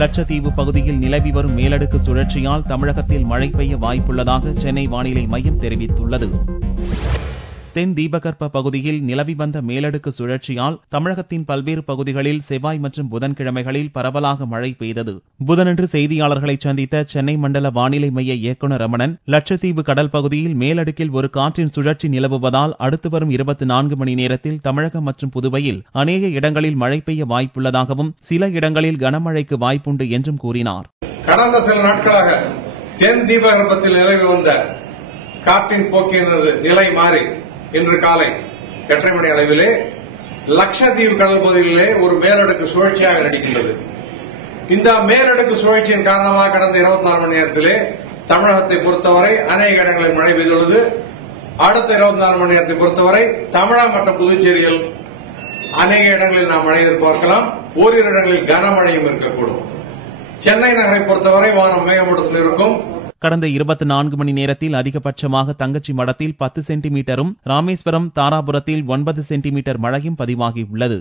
லட்சத்தீவு பகுதியில் நிலவி வரும் மேலடுக்கு சுழற்சியால் தமிழகத்தில் மழை பெய்ய வாய்ப்புள்ளதாக சென்னை வானிலை மையம் தெரிவித்துள்ளது. தென் தீபகற்ப பகுதியில் நிலவி வந்த மேலடுக்கு சுழற்சியால் தமிழகத்தின் பல்வேறு பகுதிகளில் செவ்வாய் மற்றும் புதன்கிழமைகளில் பரவலாக மழை பெய்தது. புதனன்று செய்தியாளர்களை சந்தித்த சென்னை மண்டல வானிலை மைய இயக்குநர் ரமணன், லட்சத்தீவு கடல் பகுதியில் மேலடுக்கில் ஒரு காற்றின் சுழற்சி நிலவுவதால் அடுத்து வரும் 24 மணி நேரத்தில் தமிழகம் மற்றும் புதுவையில் அநேக இடங்களில் மழை பெய்ய வாய்ப்புள்ளதாகவும் சில இடங்களில் கனமழைக்கு வாய்ப்புண்டு என்றும் கூறினார். கடந்த சில நாட்களாக தென் தீபகற்பத்தில் நிலவி வந்த காற்றின் போக்கினது நிலை மாறி இன்று காலை 8:30 மணி அளவிலே லட்சத்தீவு கடல் பகுதியிலே ஒரு மேலடுக்கு சுழற்சியாக நடிக்கின்றது. இந்த மேலடுக்கு சுழற்சியின் காரணமாக கடந்த 24 மணி நேரத்திலே தமிழகத்தை பொறுத்தவரை அநேக இடங்களில் மழை பெய்துள்ளது. அடுத்த 24 மணி நேரத்தை பொறுத்தவரை தமிழகம் மற்றும் புதுச்சேரியில் அநேக இடங்களில் நாம் மழை எதிர்பார்க்கலாம். ஓரிரு இடங்களில் கனமழையும் இருக்கக்கூடும். சென்னை நகரை பொறுத்தவரை வானம் மேகமூட்டத்தில் இருக்கும். கடந்த 24 மணி நேரத்தில் அதிகபட்சமாக தங்கச்சி மடத்தில் 10 சென்டிமீட்டரும், ராமேஸ்வரம், தாராபுரத்தில் 9 சென்டிமீட்டர் மழையும் பதிவாகியுள்ளது.